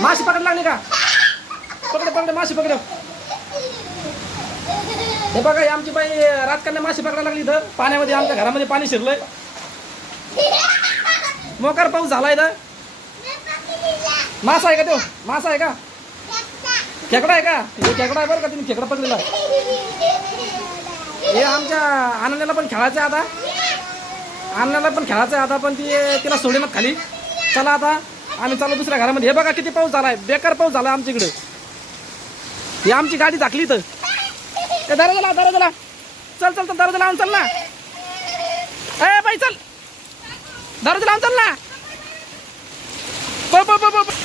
माशी पकड लागली का? पकड पकड माशी पकड. हे बघा आमची बाई राजकारण्या माशी पकडायला लागली इथं. पाण्यामध्ये आमच्या घरामध्ये पाणी शिरलंय. मोकार पाऊस झाला इथं. मासा आहे का तो? मासा आहे का? खेकडा आहे का? हे खेकडा आहे बरं का तुम्ही खेकडा पकडलेला. हे आमच्या आनंदाला पण खेळायचं आहे आता. आनंदाला पण खेळायचं आहे आता पण ती तिला सोडेल खाली. चला आता. आम्ही चालू दुसऱ्या घरामध्ये. हे बघा किती पाऊस झालाय. बेकार पाऊस झाला आमच्या इकडे. ही आमची गाडी झाकली तर ते दरवाजा लाव दरवाजा लाव चल चल चल दरवाजा लावून चल ना. ए बाई चल. दरवाजा लावून चल ना. ब ब ब